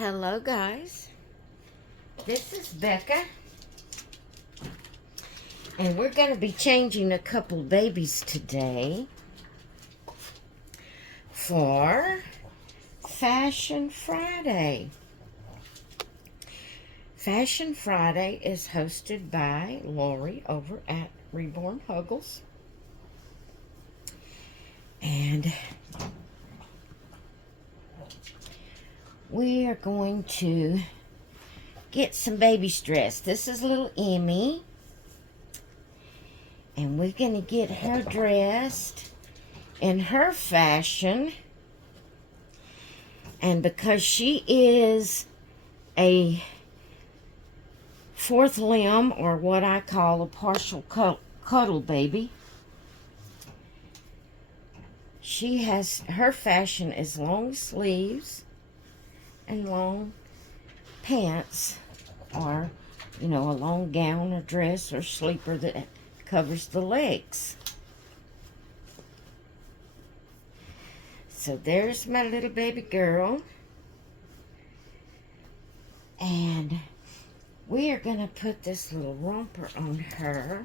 Hello guys, this is Becca, and we're going to be changing a couple babies today for Fashion Friday. Fashion Friday is hosted by Lori over at Reborn Huggles, and we are going to get some babies dressed. This is little Emmy, and we're going to get her dressed in her fashion. And because she is a fourth limb, or what I call a partial cuddle baby, her fashion is long sleeves and long pants, or a long gown or dress or sleeper that covers the legs. So there's my little baby girl, and we are gonna put this little romper on her.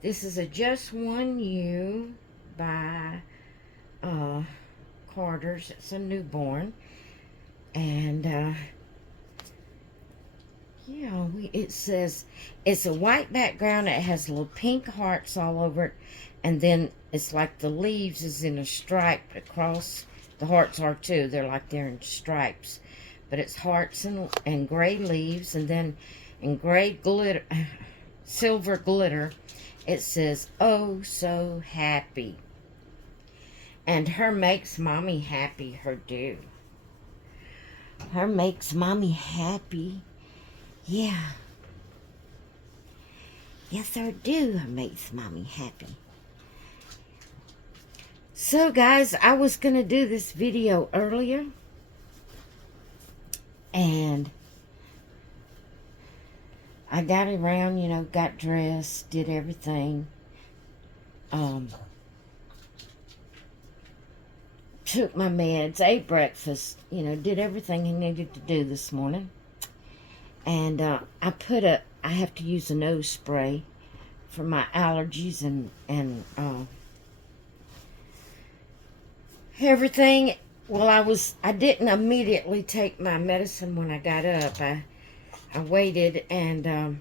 This is a Just One You by Carter's. It's a newborn, and it says it's a white background. It has little pink hearts all over it, and then it's like the leaves is in a stripe across. The hearts are too. They're like they're in stripes, but it's hearts and gray leaves, and then in gray glitter, silver glitter, it says "Oh So Happy." And her makes mommy happy, her do. Her makes mommy happy. Yeah. Yes, her do. Her makes mommy happy. So, guys, I was going to do this video earlier. And I got around, got dressed, did everything. Took my meds, ate breakfast, did everything I needed to do this morning. And I have to use a nose spray for my allergies and everything. Well, I didn't immediately take my medicine when I got up. I waited, and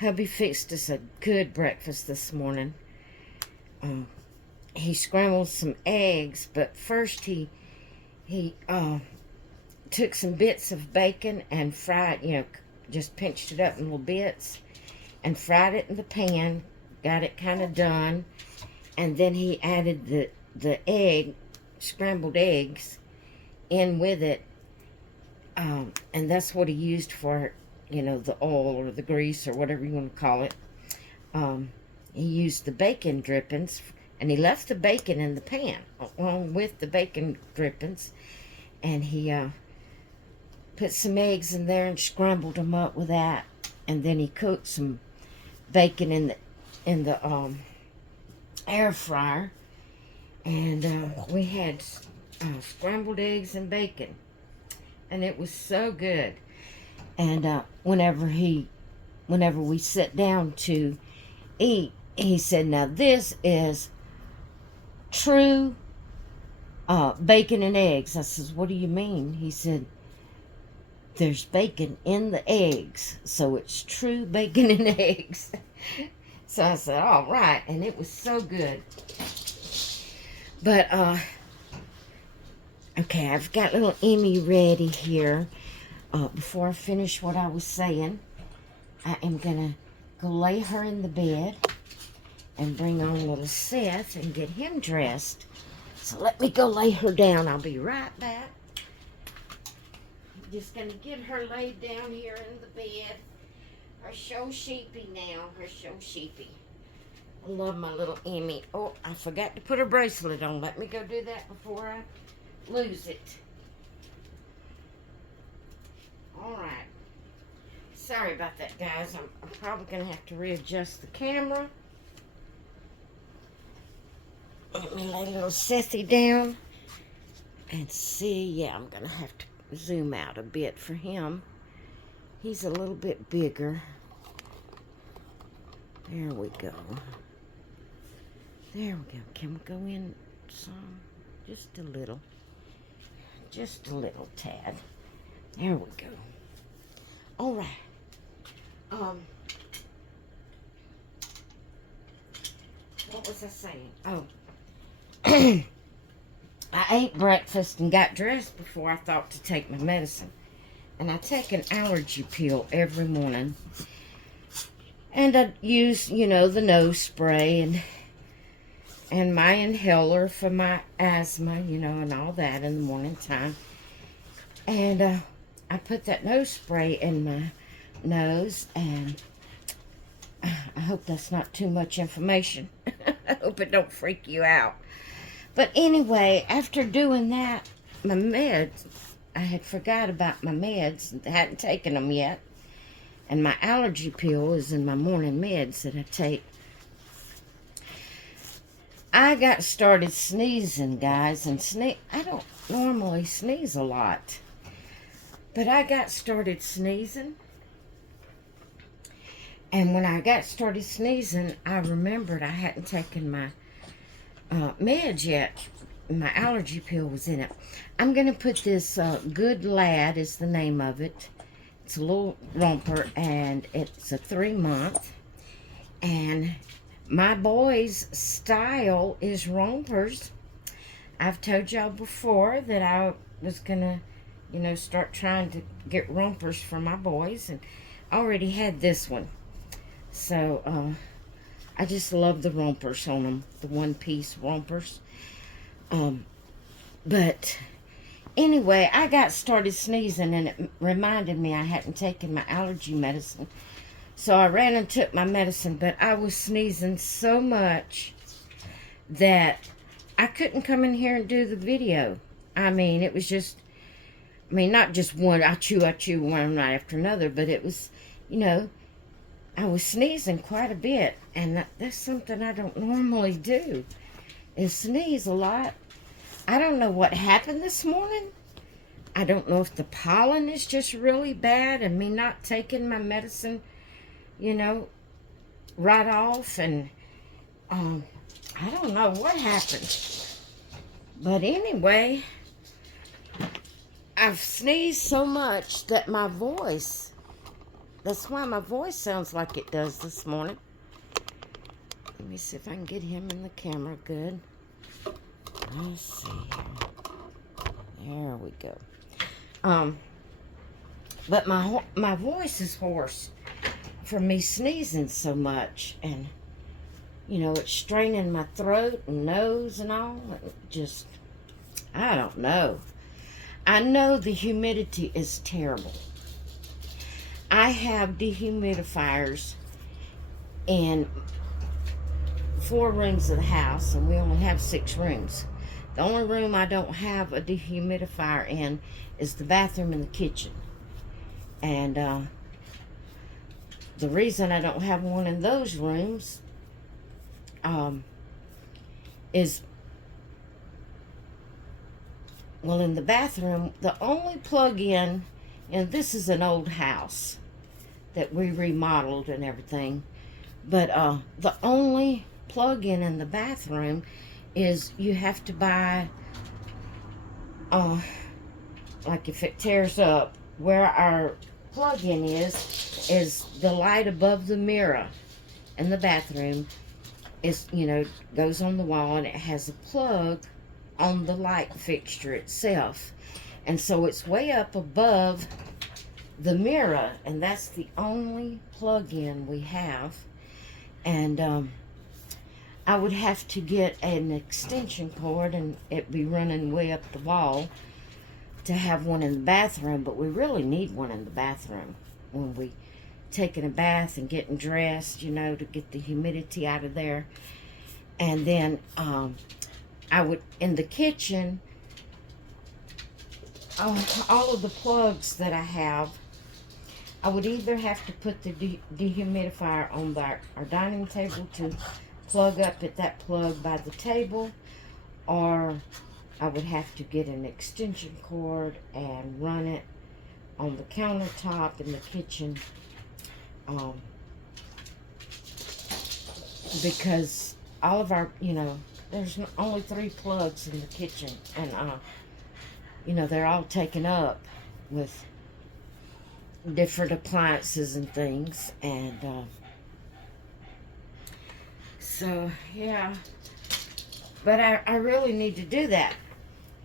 hubby fixed us a good breakfast this morning. He scrambled some eggs, but first he took some bits of bacon and fried, just pinched it up in little bits and fried it in the pan, got it kind of done, and then he added the scrambled eggs in with it, and that's what he used for, the oil or the grease or whatever you want to call it. He used the bacon drippings, and he left the bacon in the pan along with the bacon drippings, and he put some eggs in there and scrambled them up with that, and then he cooked some bacon in the air fryer, and we had scrambled eggs and bacon, and it was so good. And whenever we sat down to eat, he said, "Now this is true bacon and eggs." I says, "What do you mean?" He said, "There's bacon in the eggs, so it's true bacon and eggs." So I said, "All right," and it was so good. But okay, I've got little Emmy ready here. Before I finish what I was saying, I am gonna go lay her in the bed and bring on little Seth and get him dressed. So let me go lay her down. I'll be right back. I'm just going to get her laid down here in the bed. Her so sheepy now. Her so sheepy. I love my little Emmy. Oh, I forgot to put her bracelet on. Let me go do that before I lose it. Alright. Sorry about that, guys. I'm probably going to have to readjust the camera. Let me lay little Sethy down. and see. Yeah, I'm going to have to zoom out a bit for him. He's a little bit bigger. There we go. There we go. Can we go in some? Just a little. Just a little tad. There we go. All right. What was I saying? Oh. I ate breakfast and got dressed before I thought to take my medicine. And I take an allergy pill every morning. And I use, you know, the nose spray and my inhaler for my asthma, you know, and all that in the morning time. And I put that nose spray in my nose, and I hope that's not too much information. I hope it don't freak you out. But anyway, after doing that, my meds, I had forgot about my meds. I hadn't taken them yet. And my allergy pill is in my morning meds that I take. I got started sneezing, guys. And I don't normally sneeze a lot. But I got started sneezing. And when I got started sneezing, I remembered I hadn't taken my meds yet. My allergy pill was in it. I'm going to put this Good Lad is the name of it. It's a little romper, and it's a 3-month. And my boy's style is rompers. I've told y'all before that I was going to, you know, start trying to get rompers for my boys. And I already had this one. So, I just love the rompers on them. The one-piece rompers. But anyway, I got started sneezing, and it reminded me I hadn't taken my allergy medicine. So I ran and took my medicine, but I was sneezing so much that I couldn't come in here and do the video. I mean, it was just, I mean, not just one, I chew one right after another, but it was, you know, I was sneezing quite a bit, and that's something I don't normally do, is sneeze a lot. I don't know what happened this morning. I don't know if the pollen is just really bad and me not taking my medicine, you know, right off. And I don't know what happened. But anyway, I've sneezed so much that my voice, that's why my voice sounds like it does this morning. Let me see if I can get him in the camera good. Let's see here. There we go. But my voice is hoarse from me sneezing so much, and you know, it's straining my throat and nose and all. Just, I don't know. I know the humidity is terrible. I have dehumidifiers in 4 rooms of the house, and we only have 6 rooms. The only room I don't have a dehumidifier in is the bathroom and the kitchen. And the reason I don't have one in those rooms is, well, in the bathroom, the only plug-in, and this is an old house that we remodeled and everything, but the only plug-in in the bathroom is you have to buy, like if it tears up, where our plug-in is the light above the mirror in the bathroom is, you know, goes on the wall, and it has a plug on the light fixture itself. And so it's way up above the mirror, and that's the only plug-in we have. And I would have to get an extension cord, and it be running way up the wall to have one in the bathroom. But we really need one in the bathroom when we taking a bath and getting dressed, you know, to get the humidity out of there. And then I would, in the kitchen, all of the plugs that I have, I would either have to put the dehumidifier on our dining table to plug up at that plug by the table, or I would have to get an extension cord and run it on the countertop in the kitchen, because all of our, there's only 3 plugs in the kitchen, and they're all taken up with different appliances and things, and so yeah, but I really need to do that.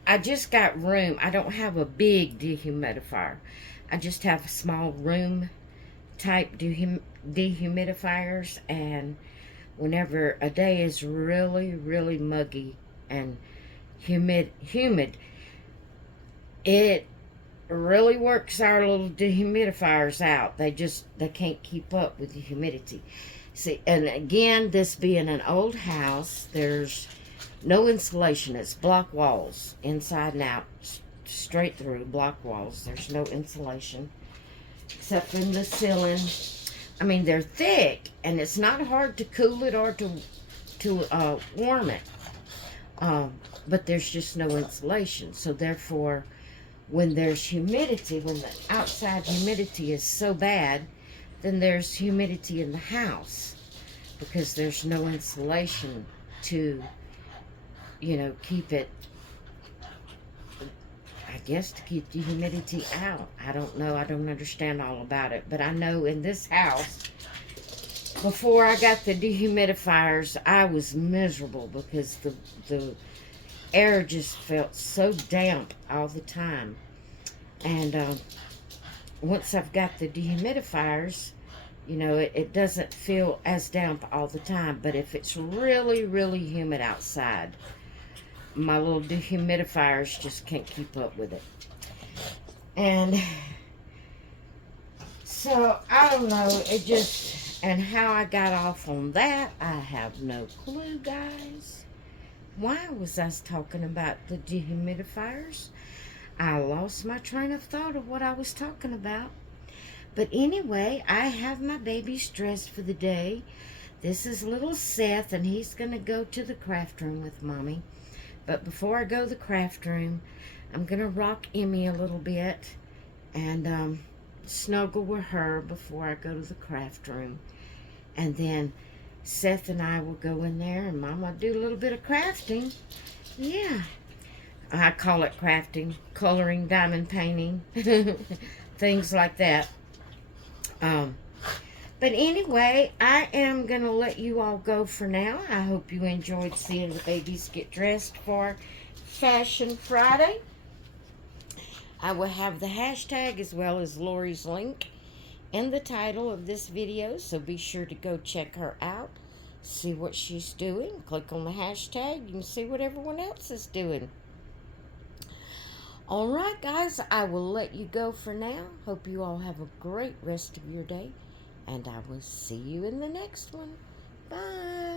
I just got room. I don't have a big dehumidifier. I just have small room type dehumidifiers, and whenever a day is really, really muggy and humid, it really works our little dehumidifiers out. They can't keep up with the humidity. See, and again, this being an old house, there's no insulation. It's block walls, inside and out, straight through block walls. There's no insulation except in the ceiling. I mean, they're thick, and it's not hard to cool it or to warm it. But there's just no insulation. So therefore, when there's humidity, when the outside humidity is so bad, then there's humidity in the house because there's no insulation to, keep it, I guess, to keep the humidity out. I don't know. I don't understand all about it. But I know in this house, before I got the dehumidifiers, I was miserable because the air just felt so damp all the time. And once I've got the dehumidifiers, it doesn't feel as damp all the time. But if it's really, really humid outside, my little dehumidifiers just can't keep up with it. And so, I don't know, and how I got off on that, I have no clue, guys. Why was I talking about the dehumidifiers? I lost my train of thought of what I was talking about. But anyway, I have my babies dressed for the day. This is little Seth, and he's going to go to the craft room with Mommy. But before I go to the craft room, I'm going to rock Emmy a little bit and snuggle with her before I go to the craft room. And then Seth and I will go in there, and Mama do a little bit of crafting. Yeah. I call it crafting, coloring, diamond painting, things like that. But anyway, I am going to let you all go for now. I hope you enjoyed seeing the babies get dressed for Fashion Friday. I will have the hashtag as well as Lori's link in the title of this video, so be sure to go check her out, see what she's doing. Click on the hashtag. You can see what everyone else is doing. Alright, guys, I will let you go for now. Hope you all have a great rest of your day, and I will see you in the next one. Bye.